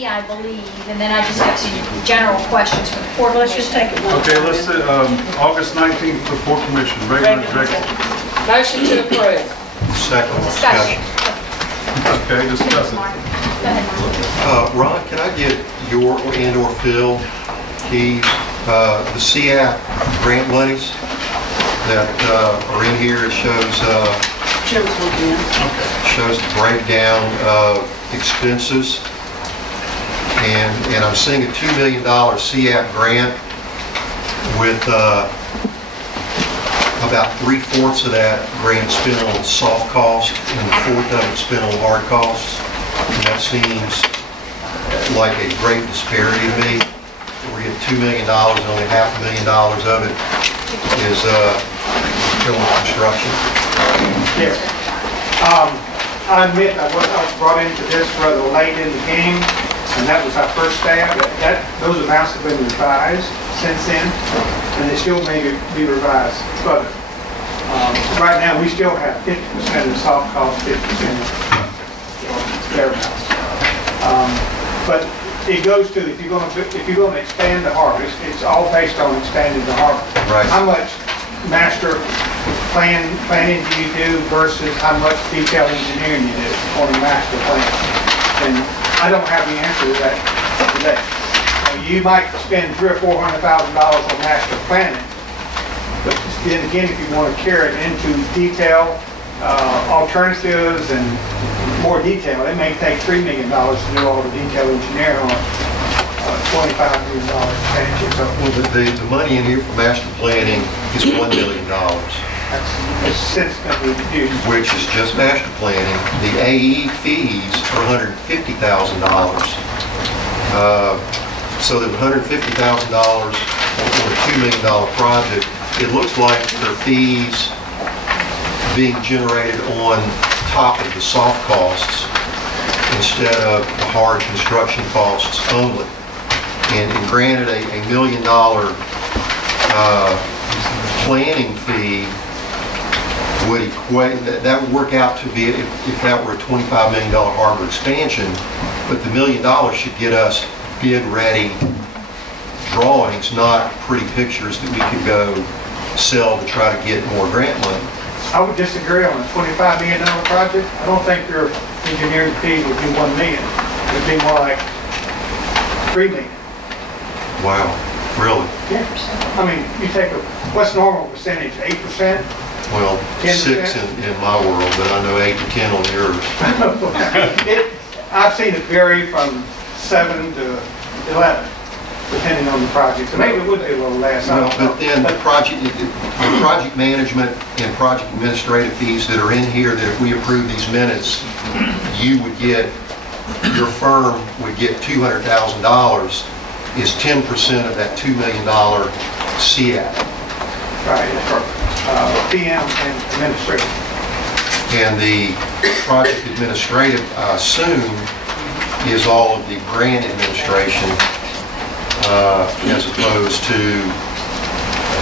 me, I believe, and then I just have some general questions for the Port Let's just take it. Okay, let's say August 19th for Port Commission, regular executive. Motion to approve. Second discussion. Okay, discuss it. Go ahead. Ron, can I get your and/or Phil keys? The CAP grant monies that are in here, it shows the breakdown of expenses, and I'm seeing a $2 million CAP grant with about 3/4 of that grant spent on soft costs and 1/4 of it spent on hard costs. And that seems like a great disparity to me. We get $2 million, and only $500,000 of it is building construction. Yes. I admit I was brought into this rather late in the game, and that was our first stab. Those amounts have been revised since then, and they still may be revised further. Right now, we still have 50% of the soft cost, 50% thereabouts. But it goes to, if you're going to expand the harbor, it's all based on expanding the harbor. Right. How much master planning do you do versus how much detailed engineering you do on a master plan? And I don't have the answer to that today. You might spend $300,000 or $400,000 on master planning, but then again, if you want to carry it into detail, alternatives and more detail, it may take $3 million to do all the detailed engineering on a $25 million expansion. So Well, the money in here for master planning is $1 million, that's since been reduced. which is just master planning. The AE fees are $150,000. So that $150,000 for a $2 million project, it looks like there are fees being generated on top of the soft costs instead of the hard construction costs only. And granted, a $1 million planning fee would equate, that would work out to be, if that were a $25 million harbor expansion, but the $1 million should get us bid-ready drawings, not pretty pictures that we could go sell to try to get more grant money. I would disagree on a $25 million project. I don't think your engineering fee would be $1 million. It would be more like $3 million. Wow, really? Yeah. I mean, you take what's normal percentage? 8%? Well, 10%? 6 in my world, but I know 8 to 10 on yours. I've seen it vary from 7 to 11, depending on the project. So maybe it would be a little less. I Well, don't know. but then the project management and project administrative fees that are in here, that if we approve these minutes, you would get, your firm would get $200,000, is 10% of that $2 million CAP. Right, for PM and administrative. And the project administrative, I assume, is all of the grant administration as opposed to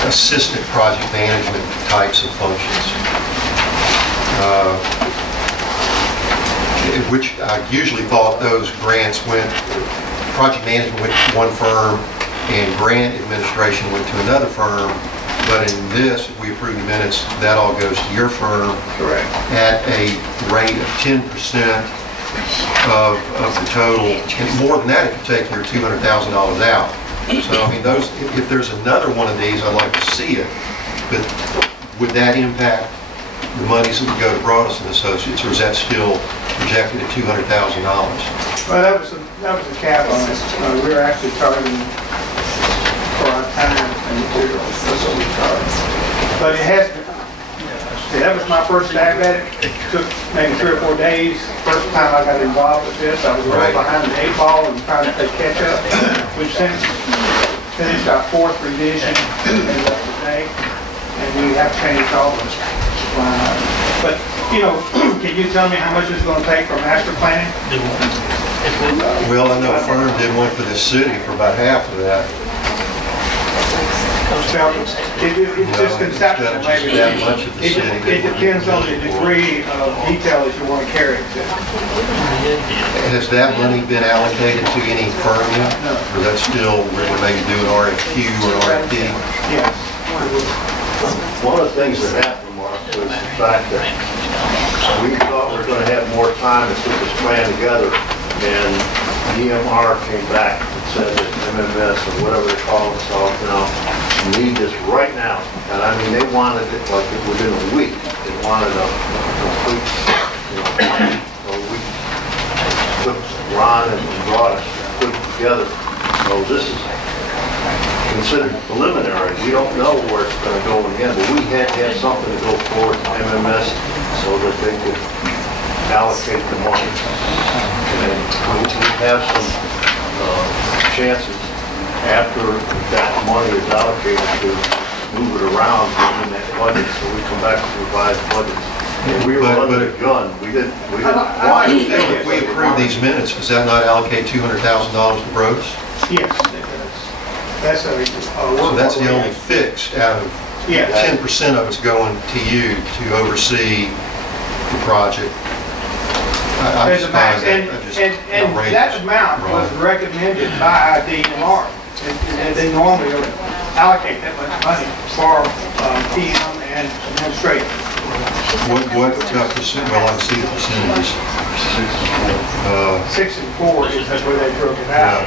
assistant project management types of functions. Which I usually thought those grants went, project management went to one firm and grant administration went to another firm. But in this, if we approve the minutes, that all goes to your firm. Correct. At a rate of 10% of the total. And more than that if you take your $200,000 out. So, I mean, those, if there's another one of these, I'd like to see it. But would that impact the monies that would go to Broadus and Associates, or is that still projected at $200,000? Well, that was a cap on it. We were actually targeting for our time and materials. That's what we charged. But it has been. See, that was my first stab at it. It took maybe 3 or 4 days. First time I got involved with this, I was right behind the 8 ball and trying to play catch up. We've since finished our 4th revision today, and we have changed all of it. But, you know, can you tell me how much it's going to take for master planning? Well, I know a firm did one for this city for about half of that. felt it's just conceptual, maybe. That much of the It city. it depends on the degree of detail that you want to carry it to. Has that money been allocated to any firm yet? No. Or that's still, we're going to maybe do an RFQ or an RFP? Yes. One of the things that happened, Mark, was the fact that we thought we were going to have more time to put this plan together, and EMR came back and said that MMS, or whatever they call themselves now, need this right now. And I mean, they wanted it like within a week. They wanted a complete, plan. So we took Ron and brought us, put it together. So this is considered preliminary. We don't know where it's going to go again, but we had to have something to go forward to MMS so that they could allocate the money. And we have some chances after that money is allocated to move it around in that budget, so we come back to revised budgets. And we were under the gun. We didn't want to. If we approve these minutes, does that not allocate $200,000 to Bros? Yes, it does. That's a So that's the only fix out of, Yes. 10% of it's going to you to oversee the project. I There's just a max, find and, that just and outrageous. that amount was Right. recommended by DNR. And they normally don't allocate that much money for PM and administration. What percent, well, I can see the percentages. 6 and 4 is that's where they broke it out. Yeah.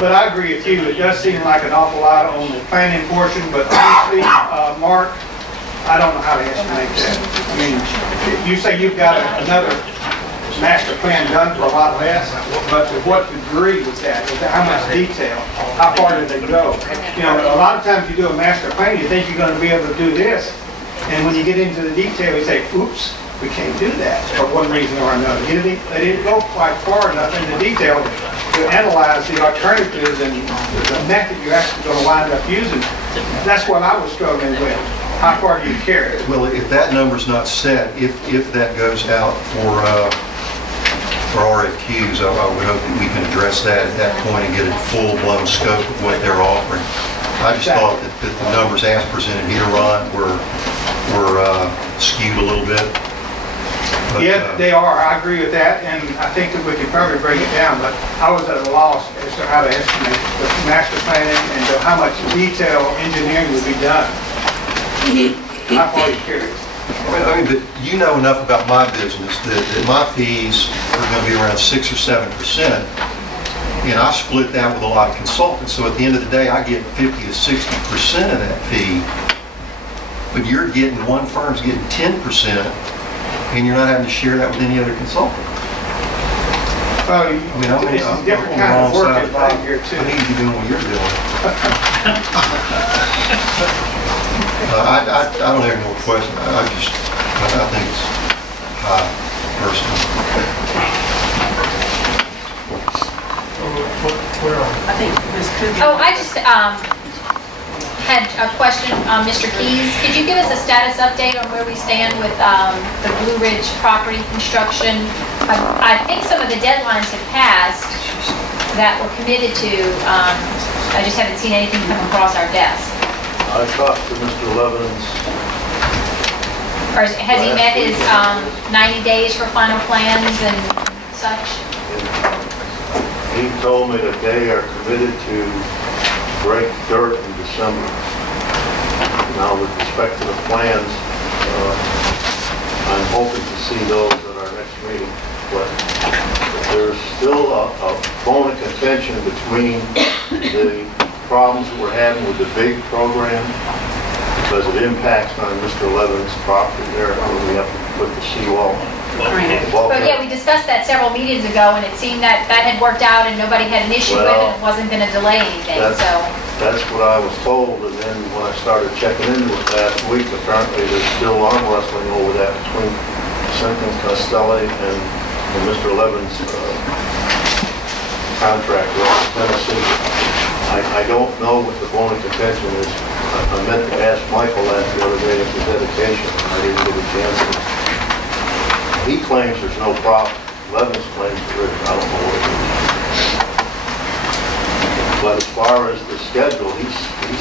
But I agree with you, it does seem like an awful lot on the planning portion, but honestly, Mark, I don't know how to estimate that. I mean, you say you've got another master plan done for a lot less, but to what degree was that? How much detail? How far did they go? You know, a lot of times you do a master plan, you think you're going to be able to do this, and when you get into the detail, you say, oops, we can't do that for one reason or another. They didn't go quite far enough into detail to analyze the alternatives and the method you're actually going to wind up using. That's what I was struggling with. How far do you carry it? Well, if that number's not set, if that goes out for RFQs, I would hope that we can address that at that point and get a full-blown scope of what they're offering. I just thought that the numbers as presented here, Ron, were skewed a little bit. But, Yeah, they are. I agree with that, and I think that we could probably break it down, but I was at a loss as to how to estimate the master planning and to how much detail engineering would be done. How far you carry it. I mean, but you know enough about my business that my fees are going to be around 6 or 7%, and I split that with a lot of consultants. So at the end of the day, I get 50 to 60% of that fee. But you're getting, one firm's getting 10%, and you're not having to share that with any other consultant. Well, I'm it's a on different the kind wrong of work side of the involved here too. I need to be doing what you're doing. I don't have any more questions. I think it's high, personally. I think this could be. Oh, I just had a question, Mr. Keys. Could you give us a status update on where we stand with the Blue Ridge property construction? I think some of the deadlines have passed that were committed to. I just haven't seen anything come across our desk. I talked to Mr. Levin's. Or has he met his 90 days for final plans and such? He told me that they are committed to break dirt in December. Now, with respect to the plans, I'm hoping to see those at our next meeting, but there's still a bone of contention between the problems that we're having with the big program, because it impacts on Mr. Levin's property there, where we have to put the seawall. But yeah, we discussed that several meetings ago, and it seemed that that had worked out and nobody had an issue with it. It wasn't going to delay anything, so. That's what I was told, and then when I started checking into it last week, apparently there's still arm wrestling over that between Simpson Costelli and Mr. Levin's contractor in Tennessee. I don't know what the bone of contention is. I meant to ask Michael that the other day at the dedication. I didn't get a chance to. He claims there's no problem. Levin's claims there is. I don't know what it is. But as far as the schedule, he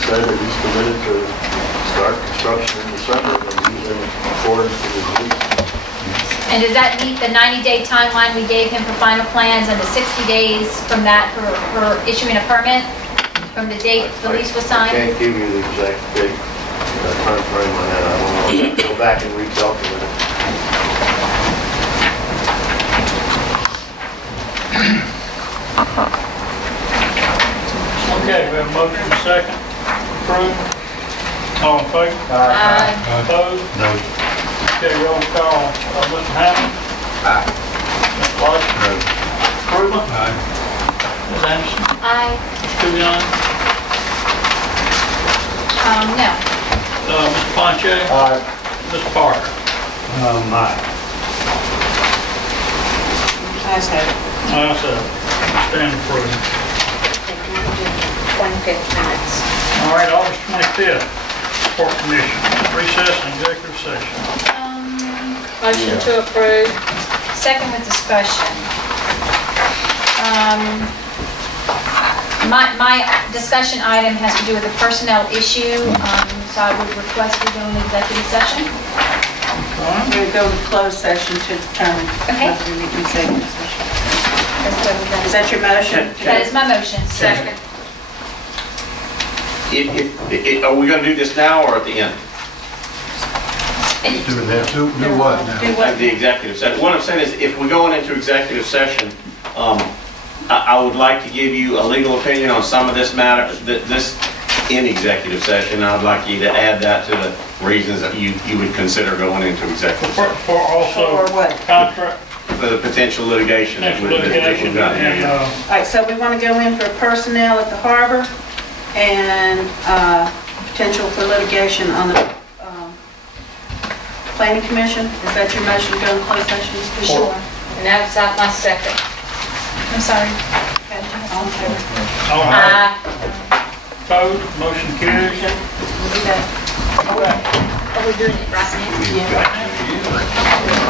said that he's committed to start construction in December, and he's in accordance with his lease. And does that meet the 90-day timeline we gave him for final plans and the 60 days from that for issuing a permit from the date the lease was I signed? can't give you the exact date, time frame on that. I don't know. Go back and recalculate it. Okay, we have a motion and a second. Approved. All in favor? Aye. Opposed? No. Okay, roll call. Mr. Hammond? Aye. Mr. White? No. Approval? Aye. Ms. Anderson? Aye. Mr. Kulian? No. Mr. Ponche? Aye. Mr. Parker? Aye. Ayes have it. Ayes have it. Stand approved. 25th minutes. All right, August 25th, Port Commission, recess and executive session. Motion to approve. Second with discussion. My discussion item has to do with a personnel issue, so I would request we go into executive session. We go to closed session to determine Okay. whether we need executive session. Is that your motion? That is my motion. Second. Are we going to do this now or at the end? Do that. Do what now? Do what? The executive session. What I'm saying is, if we're going into executive session, I would like to give you a legal opinion on some of this matter, this in executive session. I would like you to add that to the reasons that you would consider going into executive session For also For what? contract, for the potential litigation. that potential would- that litigation, would go- and, All right, so we want to go in for personnel at the harbor and potential for litigation on the planning commission. Is that your motion to go in closed session? Sure. And that's my second. I'm sorry. Okay, all in favor? all right, opposed, motion carries. We'll do that. Are we doing it right now? Yeah.